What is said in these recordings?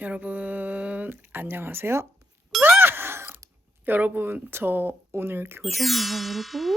여러분 안녕하세요. 여러분 저 오늘 교정해요 여러분.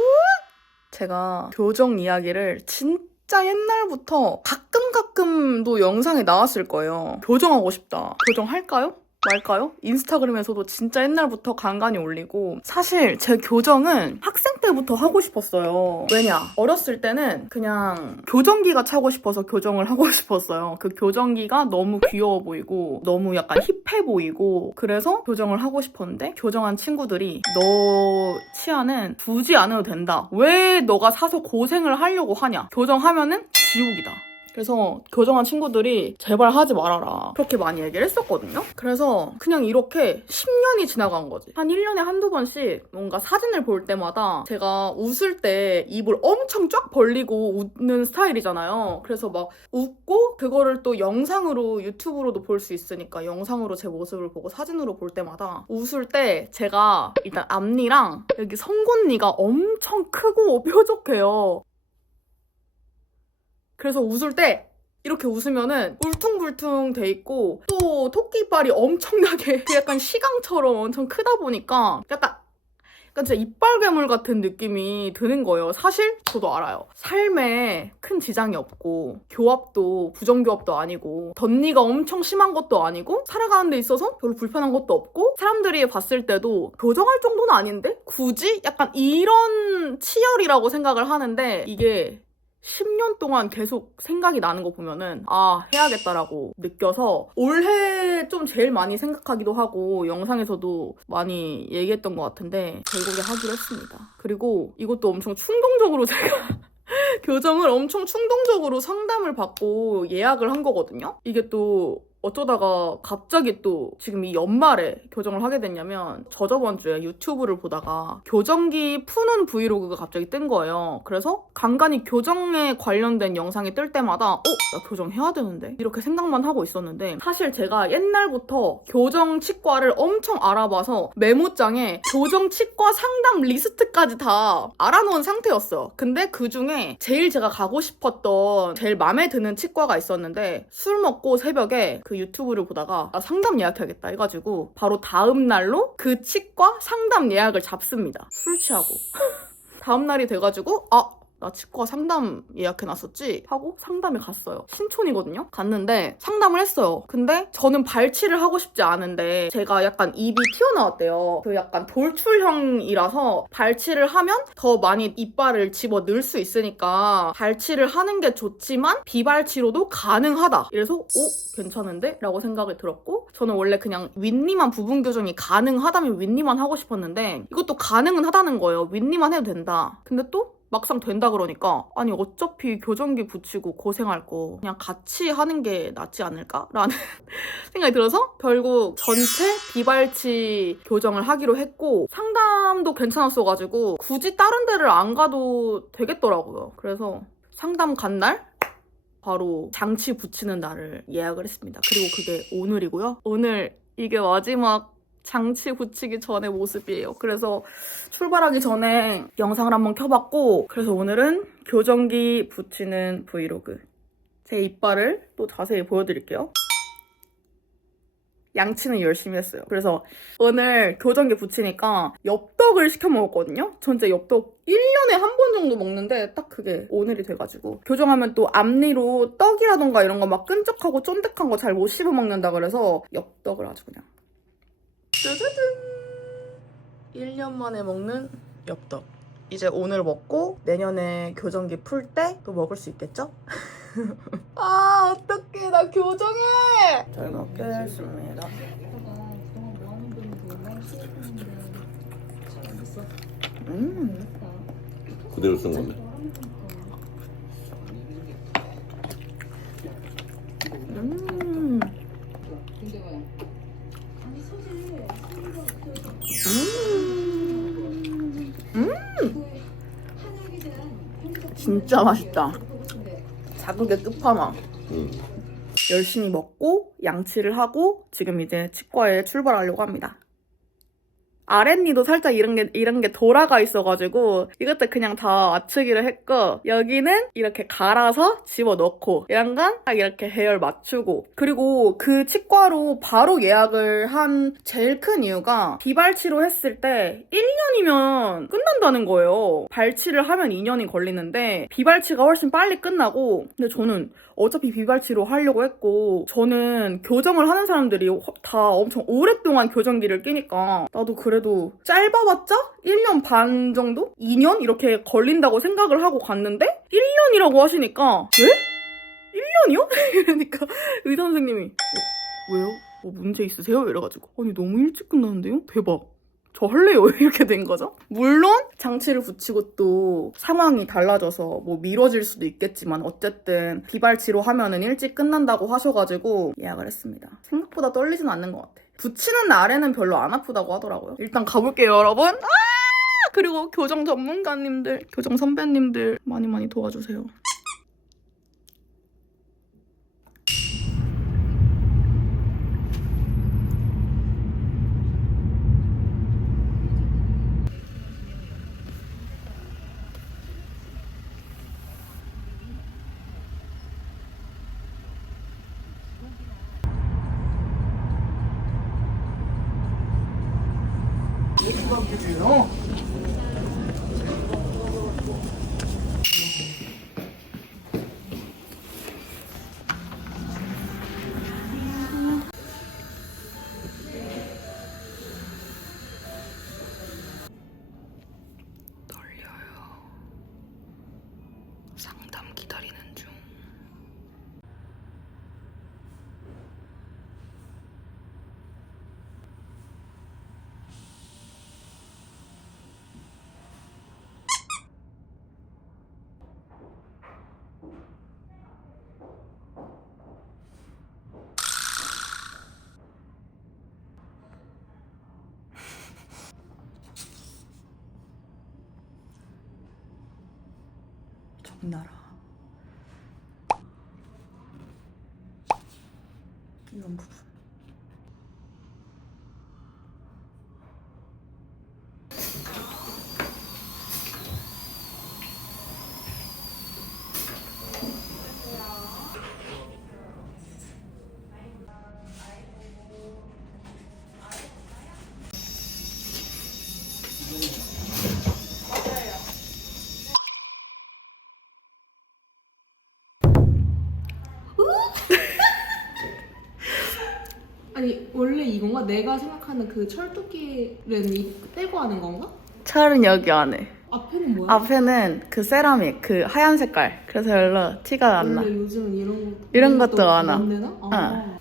제가 교정 이야기를 진짜 옛날부터 가끔도 영상에 나왔을 거예요. 교정하고 싶다. 교정할까요? 말까요? 인스타그램에서도 진짜 옛날부터 간간히 올리고, 사실 제 교정은 학생 때부터 하고 싶었어요. 왜냐? 어렸을 때는 그냥 교정기가 차고 싶어서 교정을 하고 싶었어요. 그 교정기가 너무 귀여워 보이고 너무 약간 힙해 보이고, 그래서 교정을 하고 싶었는데 교정한 친구들이 너 치아는 두지 않아도 된다. 왜 너가 사서 고생을 하려고 하냐? 교정하면은 지옥이다. 그래서 교정한 친구들이 제발 하지 말아라 그렇게 많이 얘기를 했었거든요. 그래서 그냥 이렇게 10년이 지나간 거지. 한 1년에 한두 번씩 뭔가 사진을 볼 때마다 제가 웃을 때 입을 엄청 쫙 벌리고 웃는 스타일이잖아요. 그래서 막 웃고 그거를 또 영상으로 유튜브로도 볼 수 있으니까 영상으로 제 모습을 보고 사진으로 볼 때마다 웃을 때 제가 일단 앞니랑 여기 송곳니가 엄청 크고 뾰족해요. 그래서 웃을 때 이렇게 웃으면은 울퉁불퉁 돼 있고, 또 토끼 이빨이 엄청나게 약간 시강처럼 엄청 크다 보니까 약간 진짜 이빨 괴물 같은 느낌이 드는 거예요. 사실 저도 알아요. 삶에 큰 지장이 없고 교합도 부정교합도 아니고 덧니가 엄청 심한 것도 아니고 살아가는 데 있어서 별로 불편한 것도 없고, 사람들이 봤을 때도 교정할 정도는 아닌데 굳이? 약간 이런 치열이라고 생각을 하는데, 이게 10년 동안 계속 생각이 나는 거 보면은 해야겠다라고 느껴서 올해 좀 제일 많이 생각하기도 하고 영상에서도 많이 얘기했던 것 같은데 결국에 하기로 했습니다. 그리고 이것도 엄청 충동적으로 제가 교정을 엄청 충동적으로 상담을 받고 예약을 한 거거든요. 이게 또 어쩌다가 갑자기 또 지금 이 연말에 교정을 하게 됐냐면, 저저번 주에 유튜브를 보다가 교정기 푸는 브이로그가 갑자기 뜬 거예요. 그래서 간간히 교정에 관련된 영상이 뜰 때마다 나 교정해야 되는데 이렇게 생각만 하고 있었는데, 사실 제가 옛날부터 교정 치과를 엄청 알아봐서 메모장에 교정 치과 상담 리스트까지 다 알아놓은 상태였어요. 근데 그중에 제일 제가 가고 싶었던 제일 마음에 드는 치과가 있었는데, 술 먹고 새벽에 그 유튜브를 보다가 상담 예약해야겠다 해가지고 바로 다음 날로 그 치과 상담 예약을 잡습니다. 술 취하고. 다음 날이 돼가지고 나 치과 상담 예약해놨었지? 하고 상담에 갔어요. 신촌이거든요? 갔는데 상담을 했어요. 근데 저는 발치를 하고 싶지 않은데 제가 약간 입이 튀어나왔대요. 그 약간 돌출형이라서 발치를 하면 더 많이 이빨을 집어 넣을 수 있으니까 발치를 하는 게 좋지만 비발치로도 가능하다. 이래서 괜찮은데? 라고 생각이 들었고, 저는 원래 그냥 윗니만 부분 교정이 가능하다면 윗니만 하고 싶었는데 이것도 가능은 하다는 거예요. 윗니만 해도 된다. 근데 또 막상 된다 그러니까 아니 어차피 교정기 붙이고 고생할 거 그냥 같이 하는 게 낫지 않을까라는 생각이 들어서 결국 전체 비발치 교정을 하기로 했고, 상담도 괜찮았어가지고 굳이 다른 데를 안 가도 되겠더라고요. 그래서 상담 간 날 바로 장치 붙이는 날을 예약을 했습니다. 그리고 그게 오늘이고요. 오늘 이게 마지막 장치 붙이기 전의 모습이에요. 그래서 출발하기 전에 영상을 한번 켜봤고, 그래서 오늘은 교정기 붙이는 브이로그. 제 이빨을 또 자세히 보여드릴게요. 양치는 열심히 했어요. 그래서 오늘 교정기 붙이니까 엽떡을 시켜 먹었거든요. 전 진짜 엽떡 1년에 한 번 정도 먹는데 딱 그게 오늘이 돼가지고, 교정하면 또 앞니로 떡이라던가 이런 거 막 끈적하고 쫀득한 거 잘 못 씹어 먹는다 그래서 엽떡을 아주 그냥 짜자잔! 1년 만에 먹는 엽떡. 이제 오늘 먹고 내년에 교정기 풀 때 또 먹을 수 있겠죠? 어떡해, 나 교정해! 잘 먹겠습니다. 그대로 쓴 건데. 진짜 맛있다. 자극의 끝판왕. 열심히 먹고 양치를 하고 지금 이제 치과에 출발하려고 합니다. 아랫니도 살짝 이런 게 돌아가 있어가지고 이것도 그냥 다 맞추기로 했고 여기는 이렇게 갈아서 집어넣고 이런 건 딱 이렇게 해열 맞추고 그리고 그 치과로 바로 예약을 한 제일 큰 이유가 비발치로 했을 때 1년이면 끝난다는 거예요. 발치를 하면 2년이 걸리는데 비발치가 훨씬 빨리 끝나고 근데 저는 어차피 비발치로 하려고 했고 저는 교정을 하는 사람들이 다 엄청 오랫동안 교정기를 끼니까 나도 그래도 짧아봤자 1년 반 정도? 2년? 이렇게 걸린다고 생각을 하고 갔는데 1년이라고 하시니까 왜? 1년이요? 이러니까 의사 선생님이 왜요? 뭐 문제 있으세요? 이래가지고 아니 너무 일찍 끝나는데요? 대박 저 할래요 이렇게 된 거죠. 물론 장치를 붙이고 또 상황이 달라져서 뭐 미뤄질 수도 있겠지만 어쨌든 비발치로 하면은 일찍 끝난다고 하셔가지고 예약을 했습니다. 생각보다 떨리진 않는 것 같아. 붙이는 날에는 별로 안 아프다고 하더라고요. 일단 가볼게요 여러분. 그리고 교정 전문가님들 교정 선배님들 많이 도와주세요. 떨려요. 상담 기다리는 중. 적나라. 이런 부분. 아니 원래 이건가? 내가 생각하는 그 철도끼는 떼고 하는 건가? 철은 여기 안에. 앞에는 뭐야? 앞에는 그 세라믹, 그 하얀 색깔. 그래서 별로 티가 안 나. 원래 요즘은 이런 것도 안 와. 안 되나? 아.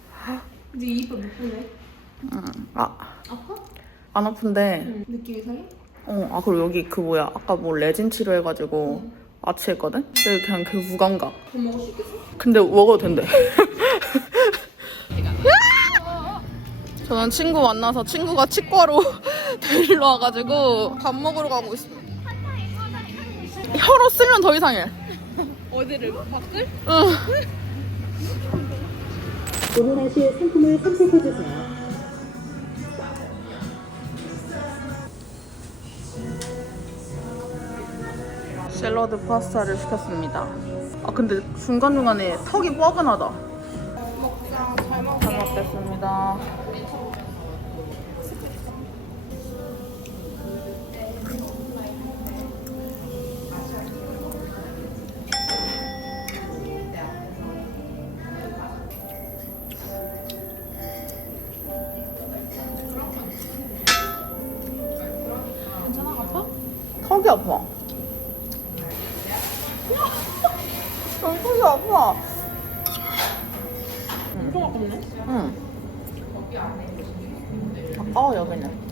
근데 이빨 못 보네. 아, 아파? 안 아픈데. 응. 느낌 이상해? 아, 그리고 여기 그 뭐야. 아까 뭐 레진 치료해가지고 아치했거든? 근데 그냥 그 무감각. 더 먹을 수 있겠어? 근데 먹어도 된대. 저는 친구 만나서 친구가 치과로 데리러 와가지고 밥 먹으러 가고 있어. 혀로 쓰면 더 이상해. 어디를? 밖을? 응. 주문하실 상품을 선택해주세요. 샐러드 파스타를 시켰습니다. 아 근데 중간중간에 턱이 뻐근하다. 잘 먹겠습니다. 괜찮아? 아파? 턱이 아파. 턱이 아파. 엄청 아팠네? 응. 아까워 여기는.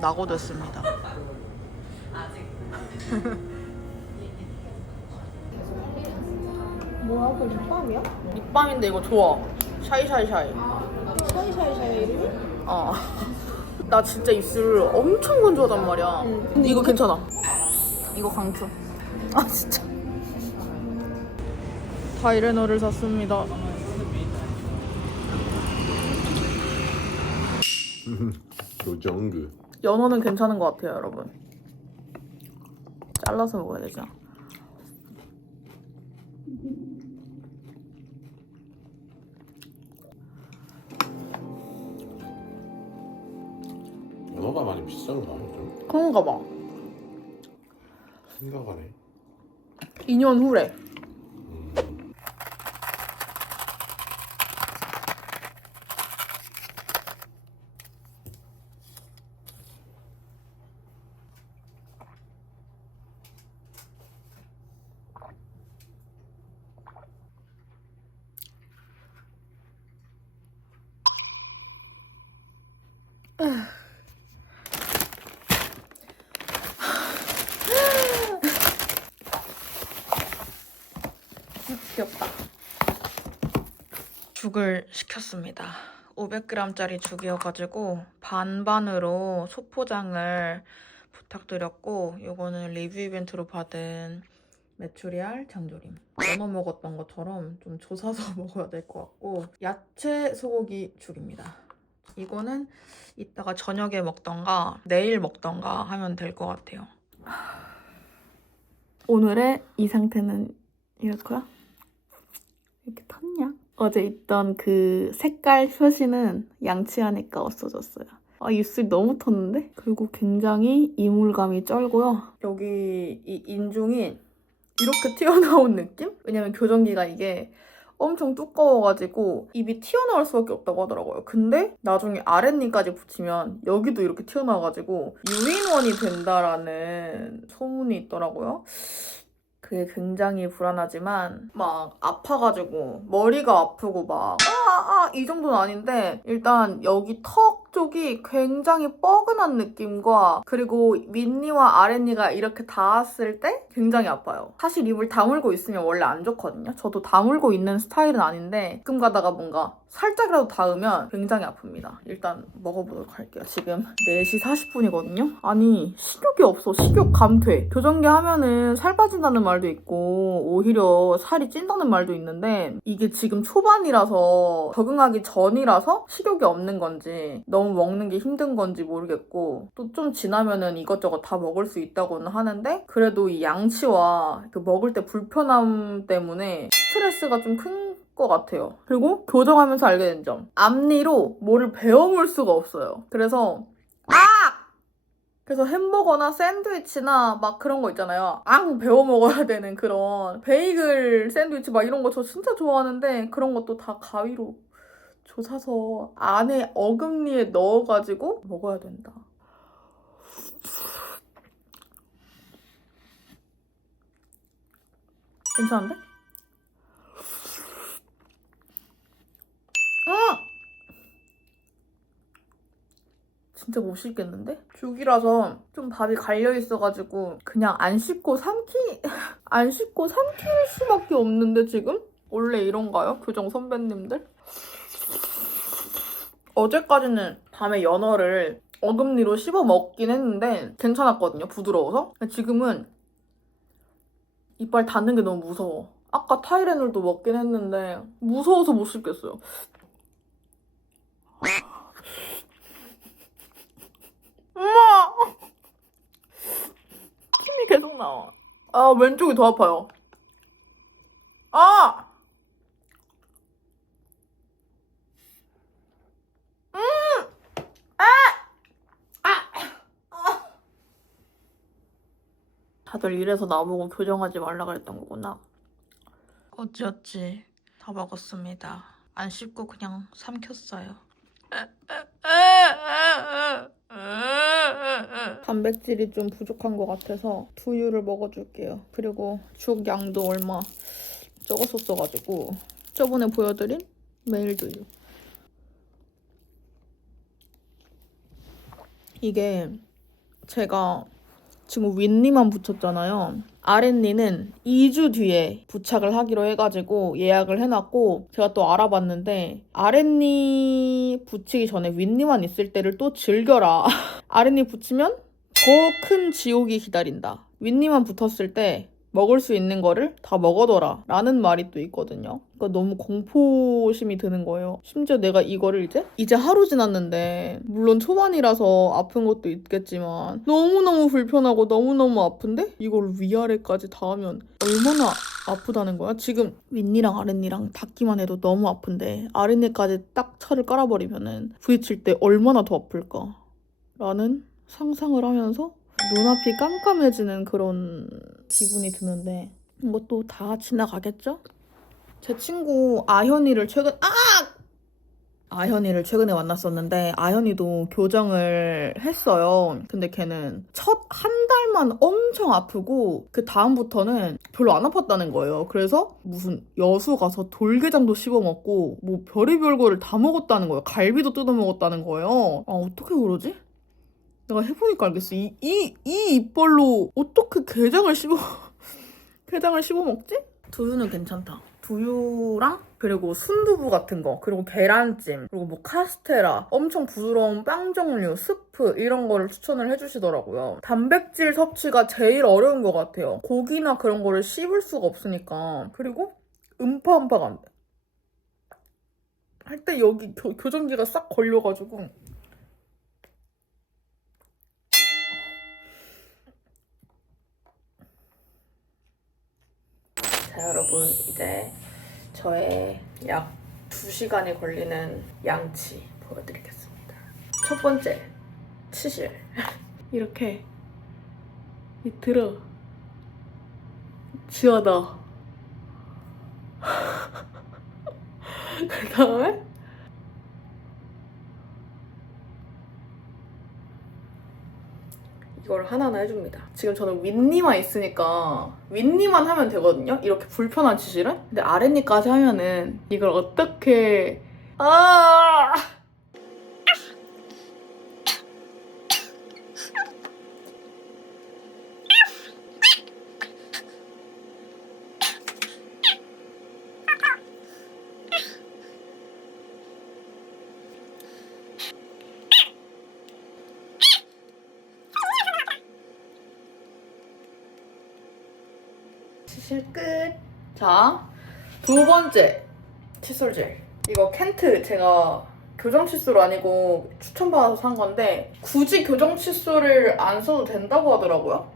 낙오됐습니다. 뭐야? 그거 립밤이야? 립밤인데 이거 좋아. 샤이샤이샤이. 샤이샤이샤이 이름이? 어. 나 진짜 입술 엄청 건조하단 말이야. 근데 이거 괜찮아. 이거 강추. 아 진짜. 다이레너를 샀습니다. 요정그. 연어는 괜찮은 것 같아요, 여러분. 잘라서 먹어야 되죠. 연어가 많이 비싼가 좀 그런가 봐. 생각하네. 2년 후래. 귀엽다. 죽을 시켰습니다. 500g짜리 죽이어가지고 반반으로 소포장을 부탁드렸고, 이거는 리뷰 이벤트로 받은 메추리알 장조림. 연어 먹었던 것처럼 좀 조사서 먹어야 될 것 같고, 야채 소고기 죽입니다. 이거는 이따가 저녁에 먹던가 내일 먹던가 하면 될 것 같아요. 오늘의 이 상태는 이렇고요. 이렇게 탔냐? 어제 있던 그 색깔 표시는 양치하니까 없어졌어요. 아, 입술 너무 텄는데? 그리고 굉장히 이물감이 쩔고요. 여기 이 인중이 이렇게 튀어나온 느낌? 왜냐면 교정기가 이게 엄청 두꺼워가지고 입이 튀어나올 수밖에 없다고 하더라고요. 근데 나중에 아랫니까지 붙이면 여기도 이렇게 튀어나와가지고 유인원이 된다라는 소문이 있더라고요. 그게 굉장히 불안하지만 막 아파가지고 머리가 아프고 막 이 정도는 아닌데, 일단 여기 턱 쪽이 굉장히 뻐근한 느낌과 그리고 윗니와 아랫니가 이렇게 닿았을 때 굉장히 아파요. 사실 입을 다물고 있으면 원래 안 좋거든요. 저도 다물고 있는 스타일은 아닌데 가끔 가다가 뭔가 살짝이라도 닿으면 굉장히 아픕니다. 일단 먹어보도록 할게요. 지금 4시 40분이거든요. 아니 식욕이 없어. 식욕 감퇴. 교정기 하면은 살 빠진다는 말도 있고 오히려 살이 찐다는 말도 있는데, 이게 지금 초반이라서 적응하기 전이라서 식욕이 없는 건지 너무 먹는 게 힘든 건지 모르겠고, 또 좀 지나면은 이것저것 다 먹을 수 있다고는 하는데, 그래도 이 양치와 그 먹을 때 불편함 때문에 스트레스가 좀 큰 것 같아요. 그리고 교정하면서 알게 된 점, 앞니로 뭐를 베어물 수가 없어요. 그래서 햄버거나 샌드위치나 막 그런 거 있잖아요. 베어 먹어야 되는 그런 베이글 샌드위치 막 이런 거 저 진짜 좋아하는데, 그런 것도 다 가위로 조사서 안에 어금니에 넣어가지고 먹어야 된다. 괜찮은데? 진짜 못 씹겠는데? 죽이라서 좀 밥이 갈려있어가지고 그냥 안 씹고 삼킬 수밖에 없는데 지금? 원래 이런가요? 교정 선배님들? 어제까지는 밤에 연어를 어금니로 씹어 먹긴 했는데 괜찮았거든요, 부드러워서. 근데 지금은 이빨 닿는 게 너무 무서워. 아까 타이레놀도 먹긴 했는데 무서워서 못 씹겠어요. 엄마! 침이 계속 나와. 왼쪽이 더 아파요. 다들 이래서 나보고 교정하지 말라 그랬던 거구나. 어찌어찌 다 먹었습니다. 안 씹고 그냥 삼켰어요. 단백질이 좀 부족한 것 같아서 두유를 먹어줄게요. 그리고 죽 양도 얼마 적었었어가지고 저번에 보여드린 메일 두유. 이게 제가 지금 윗니만 붙였잖아요. 아랫니는 2주 뒤에 부착을 하기로 해가지고 예약을 해놨고, 제가 또 알아봤는데 아랫니 붙이기 전에 윗니만 있을 때를 또 즐겨라. 아랫니 붙이면 더 큰 지옥이 기다린다. 윗니만 붙었을 때 먹을 수 있는 거를 다 먹어둬라 라는 말이 또 있거든요. 그러니까 너무 공포심이 드는 거예요. 심지어 내가 이거를 이제 하루 지났는데 물론 초반이라서 아픈 것도 있겠지만 너무너무 불편하고 너무너무 아픈데 이걸 위아래까지 닿으면 얼마나 아프다는 거야? 지금 윗니랑 아랫니랑 닿기만 해도 너무 아픈데 아랫니까지 딱 철을 깔아버리면은 부딪힐 때 얼마나 더 아플까? 라는 상상을 하면서 눈앞이 깜깜해지는 그런 기분이 드는데 이것도 다 지나가겠죠? 제 친구 아현이를 최근에 만났었는데 아현이도 교정을 했어요. 근데 걔는 첫 한 달만 엄청 아프고 그 다음부터는 별로 안 아팠다는 거예요. 그래서 무슨 여수 가서 돌게장도 씹어먹고 뭐 별의별 거를 다 먹었다는 거예요. 갈비도 뜯어먹었다는 거예요. 아 어떻게 그러지? 내가 해보니까 알겠어. 이 이빨로 어떻게 게장을 씹어 먹지? 두유는 괜찮다. 두유랑 그리고 순두부 같은 거, 그리고 계란찜, 그리고 뭐 카스테라, 엄청 부드러운 빵 종류, 스프 이런 거를 추천을 해주시더라고요. 단백질 섭취가 제일 어려운 것 같아요. 고기나 그런 거를 씹을 수가 없으니까. 그리고 음파음파가 안 돼. 할 때 여기 교정기가 싹 걸려가지고 자 여러분 이제 저의 약 2시간이 걸리는 양치 보여드리겠습니다. 첫 번째 치실 이렇게 들어 지어넣어 그 다음에 이걸 하나하나 해줍니다. 지금 저는 윗니만 있으니까 윗니만 하면 되거든요? 이렇게 불편한 치실은? 근데 아랫니까지 하면은 이걸 어떻게 치실 끝. 자, 두 번째 칫솔젤. 이거 켄트 제가 교정 칫솔 아니고 추천받아서 산 건데 굳이 교정 칫솔을 안 써도 된다고 하더라고요.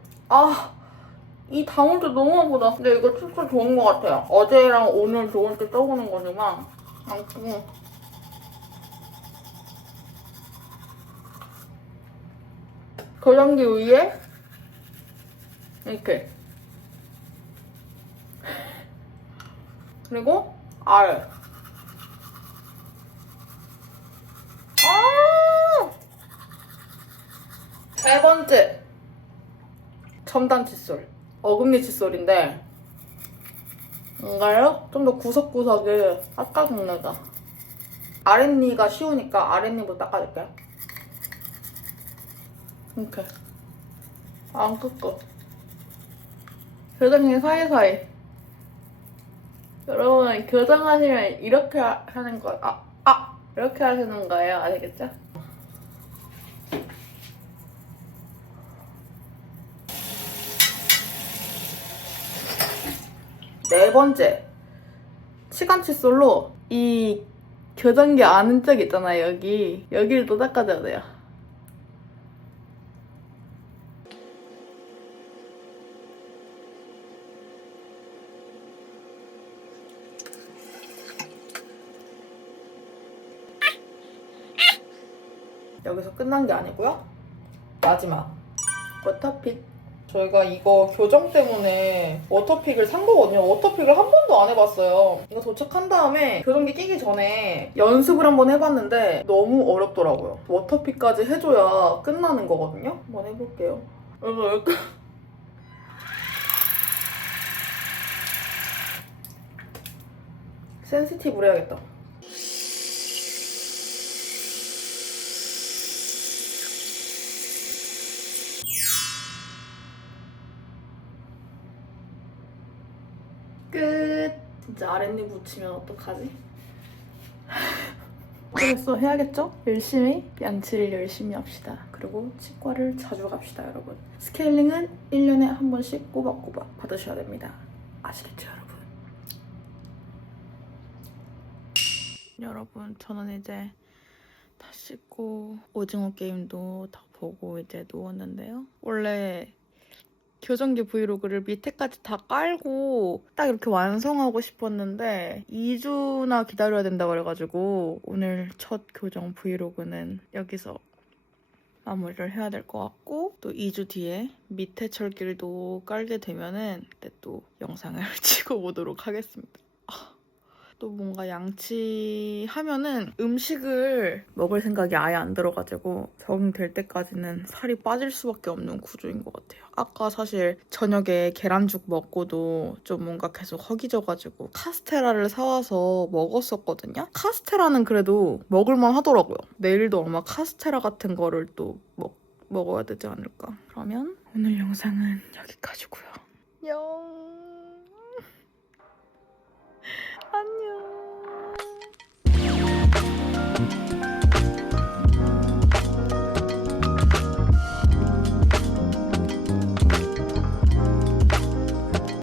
이 다운도 너무 아프다. 근데 이거 칫솔 좋은 것 같아요. 어제랑 오늘 좋은 때 써보는 거지만 아무튼 교정기 위에 이렇게 그리고 아래 세 번째 첨단 칫솔 어금니 칫솔인데 뭔가요? 좀 더 구석구석을 닦아줍니다. 아랫니가 쉬우니까 아랫니부터 닦아줄게요. 이렇게 안 뜯고 교정기 사이사이. 여러분 교정하시면 이렇게 하는 거 이렇게 하시는 거예요. 아시겠죠? 네 번째 치간 칫솔로 이 교정기 아는 쪽 있잖아요. 여기를 또 닦아줘야 돼요. 여기서 끝난 게 아니고요. 마지막 워터픽. 저희가 이거 교정 때문에 워터픽을 산 거거든요. 워터픽을 한 번도 안 해봤어요. 이거 도착한 다음에 교정기 끼기 전에 연습을 한번 해봤는데 너무 어렵더라고요. 워터픽까지 해줘야 끝나는 거거든요. 한번 해볼게요. 이렇게 센시티브로 해야겠다. 끝. 진짜 아랫니 붙이면 어떡하지? 그랬어 해야겠죠? 열심히 양치를 열심히 합시다. 그리고 치과를 자주 갑시다 여러분. 스케일링은 1년에 한 번씩 꼬박꼬박 받으셔야 됩니다. 아시겠죠 여러분? 여러분 저는 이제 다 씻고 오징어 게임도 다 보고 이제 누웠는데요. 원래 교정기 브이로그를 밑에까지 다 깔고 딱 이렇게 완성하고 싶었는데 2주나 기다려야 된다 그래가지고 오늘 첫 교정 브이로그는 여기서 마무리를 해야 될 것 같고 또 2주 뒤에 밑에 철길도 깔게 되면은 그때 또 영상을 찍어보도록 하겠습니다. 또 뭔가 양치하면은 음식을 먹을 생각이 아예 안 들어가지고 적응될 때까지는 살이 빠질 수밖에 없는 구조인 것 같아요. 아까 사실 저녁에 계란죽 먹고도 좀 뭔가 계속 허기져가지고 카스테라를 사와서 먹었었거든요. 카스테라는 그래도 먹을만 하더라고요. 내일도 아마 카스테라 같은 거를 또 먹어야 되지 않을까. 그러면 오늘 영상은 여기까지고요. 안녕.